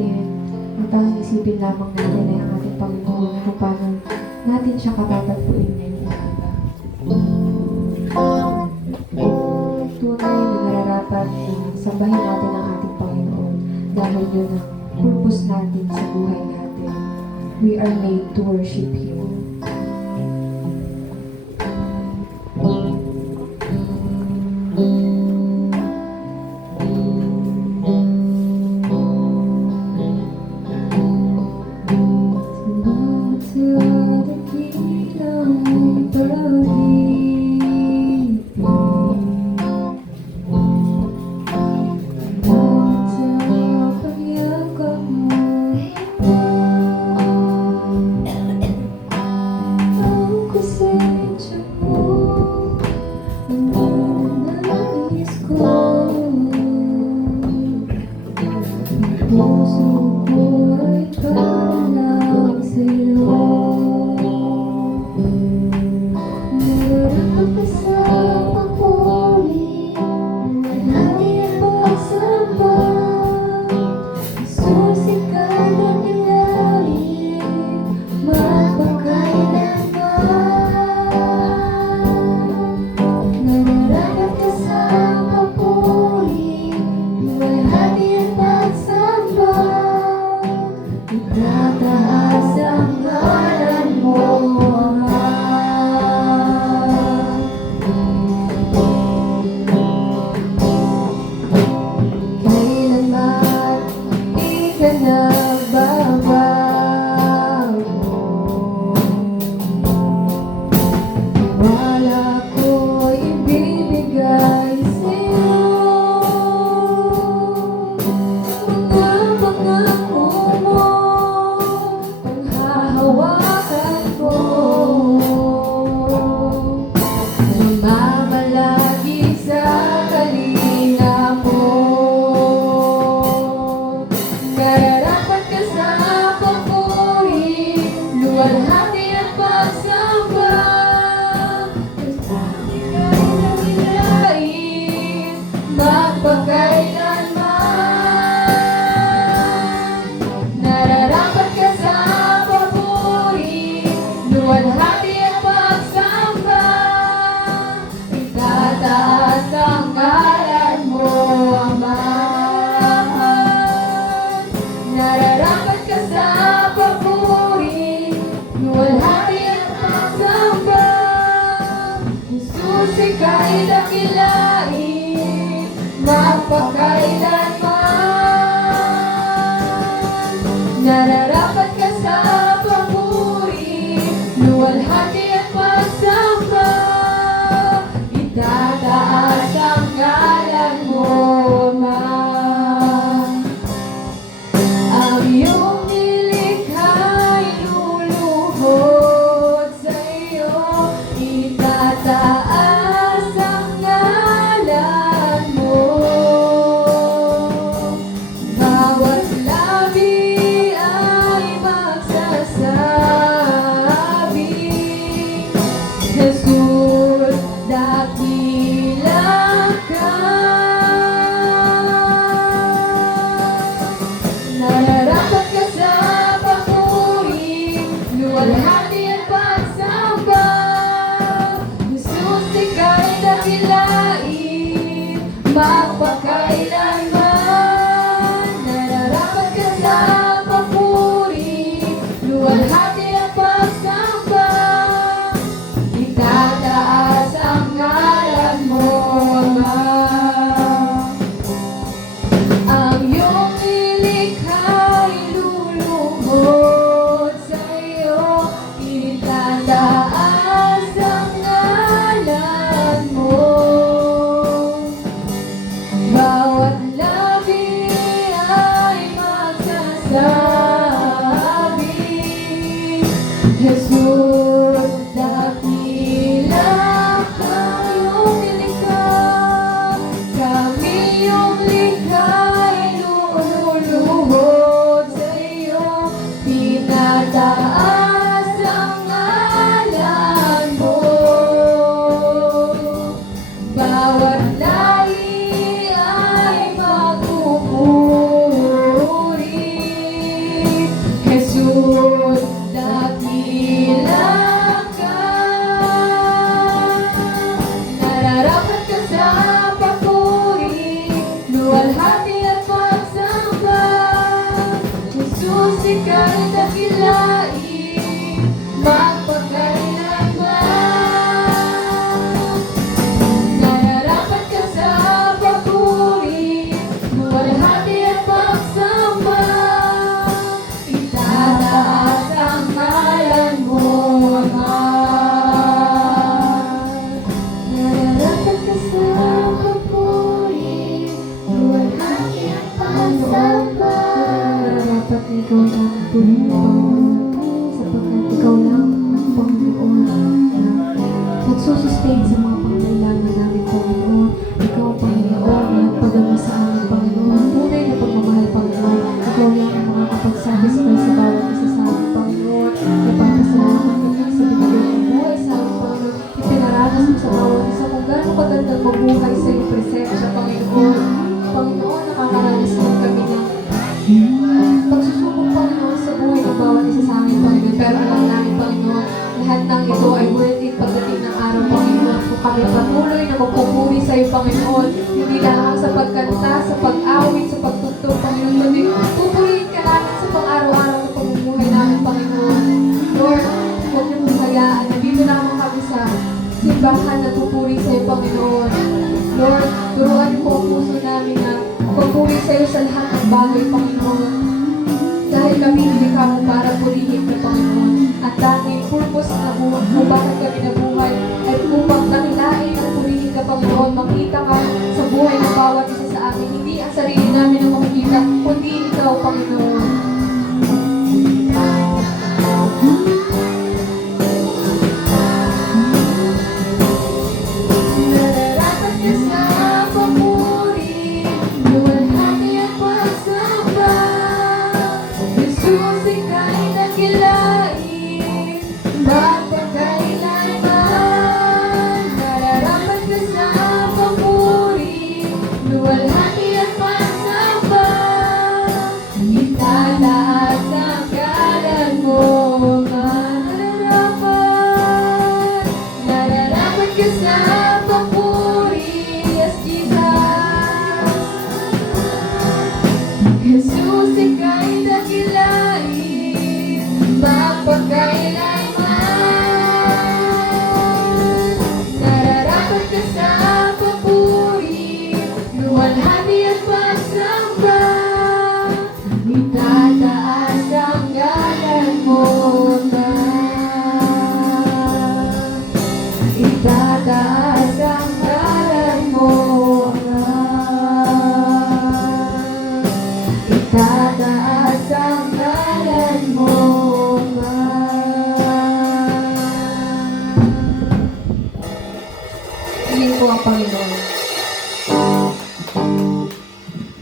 natin, ang tanging isipin lamang natin ay ang ating Panginoon kung paano natin siya katatagpuin ngayong umaga. Tunay na nararapat na sambahin natin ang ating Panginoon dahil yun ang purpose natin sa buhay natin. We are made to worship Him. Nararapat ka sa papuri, luwalhati at pagsamba. Itataas ang ngalan mo, Ama. Ang iyong nilikha'y luluhod sa iyo. Itataas ang ngalan mo. Bawat labi ay magsasabi, Jesus, dakila ka. Nararapat ka sa papuri, luwalhati at pagsamba. Jesus, ika'y dakilain, magpakailanman. Nararapat ka sa papuri, luwalhati at pagsamba. Itataas ang ngalan mo, Ama. Ang iyong nilikha ika'y dakilain, magpakailanman. Nararapat ka sa papuri, luwalhati at pagsamba. Itataas ang ngalan mo, Ama. Nararapat ka sa papuri, luwalhati at pagsamba. Nararapat na ikaw lang ang purihin, Panginoon, sapagkat ikaw lang ang Panginoon na nagsusustain sa mga pangailangan namin, Panginoon. Ikaw ang Panginoon na nagpadama sa amin, Panginoon. Tunay na pagmamahal, Panginoon. Ikaw lang ang makakapagsatisfy sa bawat isa sa amin, Panginoon. Napapasalamat kami sa binigay ng buhay sa amin, Panginoon. Ipinaranas mo sa bawat isa kung gano'ng kagandang mabuhay sa iyong presensya, Panginoon. Panginoon, nakakaranas lang kami ng pagsusubok, Panginoon, sa buhay ng bawat isa sa amin, Panginoon. Pero alam namin, Panginoon, lahat ng ito ay worth it pagdating ng araw, Panginoon. Kung kami patuloy na magpupuri sa iyo, Panginoon, hindi lamang sa pagkanta, sa pag-awit, sa pagtugtog, Panginoon, kundi pupurihin ka namin sa pang-araw-araw na pamumuhay namin, Panginoon. Lord, huwag niyo mong hayaan. Nandito naman kami sa simbahan na pupuri sa iyo, Panginoon. Lord, turuan niyo po ang puso namin na pagpuri sa iyo sa lahat ng bagay, Panginoon. Dahil kami nilikha mo para purihin ka, Panginoon. At tanging purpose na buhay kung bakit kami nabuhay ay upang dakilain at purihin ka, Panginoon. Makita ka sa buhay ng bawat isa sa amin. Hindi ang sarili namin ang makikita, kundi ikaw, Panginoon. Nararapat ka sa papuri, luwalhati at pagsamba. Jesus, ika'y dakilain, magpakailanman. Nararapat ka sa papuri, luwalhati at pagsamba. Itataas ang ngalan mo, nararapat. Nararapat ka sa papuri, yes, Jesus. Jesus, ika'y dakilain, magpakailanman. Nararapat ka sa papuri, luwalhati at pagsamba. Itataas ang ngalan mo, Ama. Itataas ang ngalan mo, Ama. Itataas ang ngalan mo, Ama. Iyon po ang Panginoon.